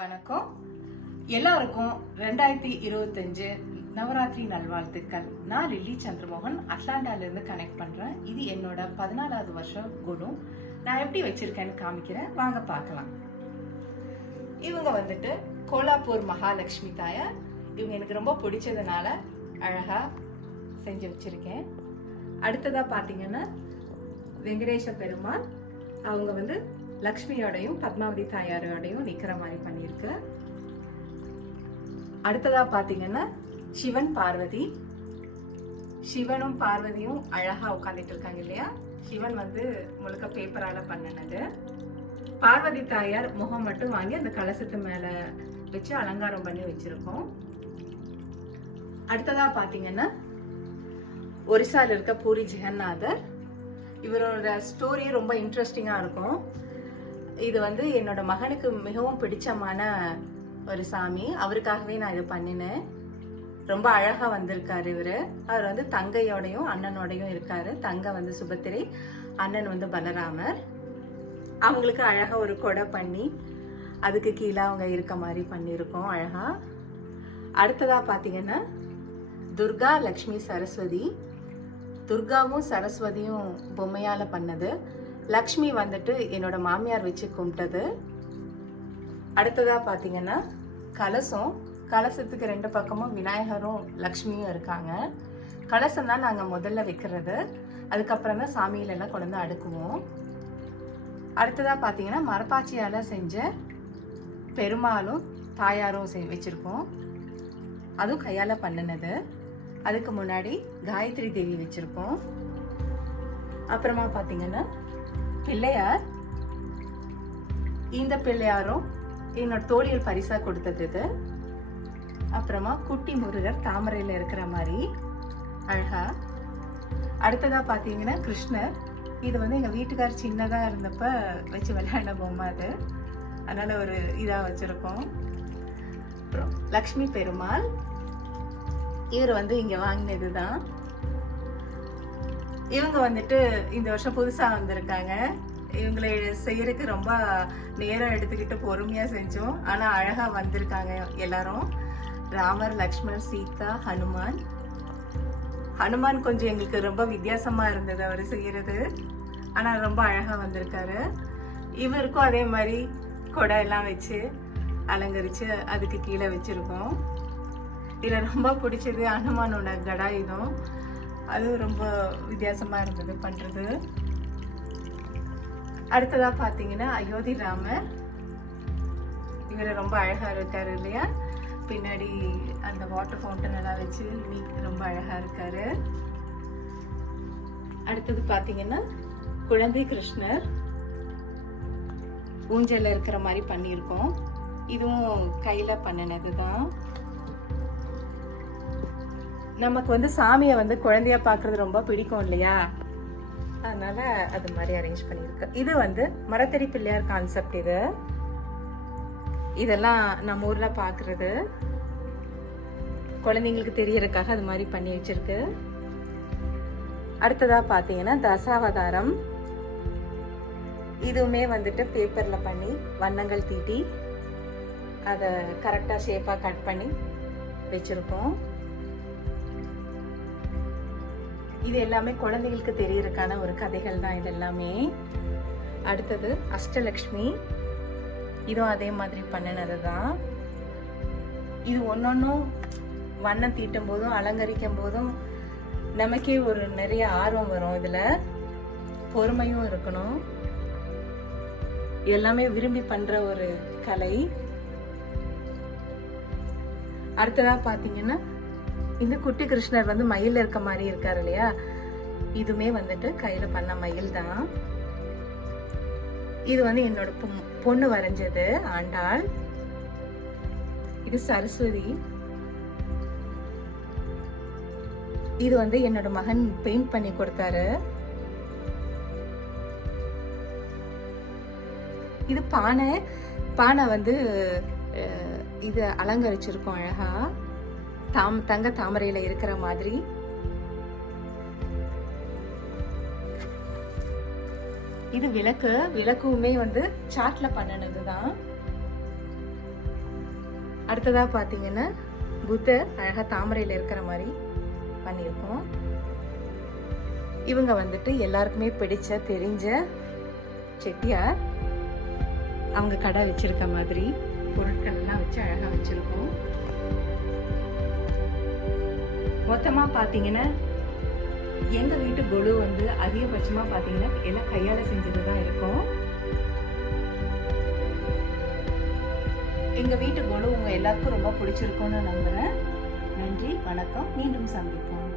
வணக்கம். எல்லாருக்கும் 2025 நவராத்திரி நல்வாழ்த்துக்கள். நான் லில்லி சந்திரமோகன் அட்லாண்டால இருந்து கனெக்ட் பண்றேன். இது என்னோட 14வது வருஷம் குரு. நான் எப்படி வச்சிருக்கேன்னு காமிக்கிறேன், வாங்க பார்க்கலாம். இவங்க வந்துட்டு கோலாப்பூர் மகாலட்சுமி தாயார். இவங்க எனக்கு ரொம்ப பிடிச்சதுனால அழகா செஞ்சு வச்சிருக்கேன். அடுத்ததா பாத்தீங்கன்னா வெங்கடேச பெருமாள். அவங்க வந்து லக்ஷ்மியோடையும் பத்மாவதி தாயாரோடையும் நிக்கிற மாதிரி பண்ணியிருக்கு. அடுத்ததா பாத்தீங்கன்னா சிவன் பார்வதி. சிவனும் பார்வதியும் அழகா உட்காந்துட்டு இருக்காங்க இல்லையா. சிவன் வந்து முழுக்க பேப்பரால பண்ணினது. பார்வதி தாயார் முகம் மட்டும் வாங்கி அந்த கலசத்து மேல வச்சு அலங்காரம் பண்ணி வச்சிருக்கோம். அடுத்ததா பாத்தீங்கன்னா ஒரிசால இருக்க பூரி ஜெகநாதர். இவரோட ஸ்டோரி ரொம்ப இன்ட்ரெஸ்டிங்கா இருக்கும். இது வந்து என்னோட மகனுக்கு மிகவும் பிடிச்சமான ஒரு சாமி. அவருக்காகவே நான் இதை பண்ணினேன். ரொம்ப அழகா வந்திருக்காரு இவரு. அவர் வந்து தங்கையோடையும் அண்ணனோடையும் இருக்காரு. தங்கை வந்து சுபத்திரை, அண்ணன் வந்து பலராமர். அவங்களுக்கு அழகா ஒரு கொடை பண்ணி அதுக்கு கீழே அவங்க இருக்க மாதிரி பண்ணியிருக்கோம் அழகா. அடுத்ததா பாத்தீங்கன்னா துர்கா, லக்ஷ்மி, சரஸ்வதி. துர்காவும் சரஸ்வதியும் பொம்மையால பண்ணது. லக்ஷ்மி வந்துட்டு என்னோட மாமியார் வச்சு கும்பிட்டது. அடுத்ததா பாத்தீங்கன்னா கலசம். கலசத்துக்கு 2 பக்கமும் விநாயகரும் லக்ஷ்மியும் இருக்காங்க. கலசம் தான் நாங்க முதல்ல வைக்கிறது. அதுக்கப்புறம் தான் சாமியில எல்லாம் கொண்டு வந்து அடுக்குவோம். அடுத்ததா பாத்தீங்கன்னா மரப்பாச்சியால செஞ்ச பெருமாளும் தாயாரும் வச்சிருக்கோம். அதுவும் கையால பண்ணினது. அதுக்கு முன்னாடி காயத்ரி தேவி வச்சிருக்கோம். அப்புறமா பாத்தீங்கன்னா பிள்ளையார். இந்த பிள்ளையாரும் என்னோட தோழியல் பரிசா கொடுத்தது இது. அப்புறமா குட்டி முருகர் தாமரையில இருக்கிற மாதிரி அழகா. அடுத்ததா பாத்தீங்கன்னா கிருஷ்ணர். இது வந்து எங்க வீட்டுக்கார் சின்னதா இருந்தப்ப வச்சு விளையாட பொம்மை அது. அதனால ஒரு இதா வச்சிருக்கோம். அப்புறம் லக்ஷ்மி பெருமாள். இவர் வந்து இங்க வாங்கினதுதான். இவங்க வந்துட்டு இந்த வருஷம் புதுசா வந்திருக்காங்க. இவங்களை செய்யறதுக்கு ரொம்ப நேரம் எடுத்துக்கிட்டு பொறுமையா செஞ்சோம். ஆனா அழகா வந்திருக்காங்க எல்லாரும். ராமர், லக்ஷ்மணர், சீதா, ஹனுமான். ஹனுமான் கொஞ்சம் எங்களுக்கு ரொம்ப வித்தியாசமா இருந்தது அவர் செய்யறது. ஆனா ரொம்ப அழகா வந்திருக்காரு. இவருக்கும் அதே மாதிரி கொடை எல்லாம் வச்சு அலங்கரிச்சு அதுக்கு கீழே வச்சிருக்கோம். இதுல ரொம்ப பிடிச்சது ஹனுமானோட கடாயுதம். அதுவும் ரொம்ப வித்தியாசமா இருந்தது பண்றது. அடுத்ததா பாத்தீங்கன்னா அயோத்தி ராமர். இவரு ரொம்ப அழகா இருக்காரு இல்லையா. பின்னாடி அந்த வாட்டர் ஃபவுண்டன் எல்லாம் வச்சு ரொம்ப அழகா இருக்காரு. அடுத்தது பாத்தீங்கன்னா குழந்தை கிருஷ்ணர் ஊஞ்சல்ல இருக்கிற மாதிரி பண்ணியிருக்கோம். இதுவும் கையில பண்ணினதுதான். நமக்கு வந்து சாமியை வந்து குழந்தைய பாக்குறது ரொம்ப பிடிக்கும் இல்லையா. அதனால அது மாதிரி அரேஞ்ச் பண்ணிருக்கு. இது வந்து மரத்தடி பிள்ளையார் கான்செப்ட். இது இதெல்லாம் நம்ம ஊர்ல பாக்குறது. குழந்தைங்களுக்கு தெரியறதுக்காக அது மாதிரி பண்ணி வச்சிருக்கு. அடுத்ததா பாத்தீங்கன்னா தசாவதாரம். இதுவுமே வந்துட்டு பேப்பர்ல பண்ணி வண்ணங்கள் தீட்டி அதை கரெக்டா ஷேப்பா கட் பண்ணி வச்சிருக்கோம். இது எல்லாமே குழந்தைகளுக்கு தெரியறதுக்கான ஒரு கதைகள் தான் இது எல்லாமே. அடுத்தது அஷ்டலக்ஷ்மி. இதுவும் அதே மாதிரி பண்ணினது தான். இது ஒன்னொன்னும் வண்ணம் தீட்டும் போதும் அலங்கரிக்கும் போதும் நமக்கே ஒரு நிறைய ஆர்வம் வரும். இதுல பொறுமையும் இருக்கணும். எல்லாமே விரும்பி பண்ற ஒரு கலை. அடுத்ததா பாத்தீங்கன்னா இந்த குட்டி கிருஷ்ணர் வந்து மயில் இருக்க மாதிரி இருக்காரு இல்லையா. இதுமே வந்துட்டு கையில பண்ண மயில் தான். இது வந்து என்னோட பொண்ணு வரைஞ்சது ஆண்டாள். இது சரஸ்வதி. இது வந்து என்னோட மகன் பெயிண்ட் பண்ணி கொடுத்தாரு. இது பானை. பானை வந்து இது அலங்கரிச்சிருக்கோம் அழகா. தங்க தாமரையில இருக்கிற மாதிரி. இது விளக்கு. விளக்குமே வந்து சாட்ல பண்ணினதுதான். அடுத்ததா பார்த்தீங்கன்னா புத்தர் அழகா தாமரையில் இருக்கிற மாதிரி பண்ணியிருக்கோம். இவங்க வந்துட்டு எல்லாருக்குமே பிடிச்ச தெரிஞ்ச செட்டியார். அவங்க கடை வச்சிருக்க மாதிரி பொருட்கள் எல்லாம் வச்சு அழகா வச்சிருக்கோம். மொத்தமா பாத்தீங்கன்னா எங்க வீட்டு கொலு வந்து அதிகபட்சமா பாத்தீங்கன்னா எல்லாம் கையால செஞ்சதுதான் இருக்கும். எங்க வீட்டு கொலு உங்க எல்லாருக்கும் ரொம்ப பிடிச்சிருக்கும்னு நம்புறேன். நன்றி, வணக்கம், மீண்டும் சந்திப்போம்.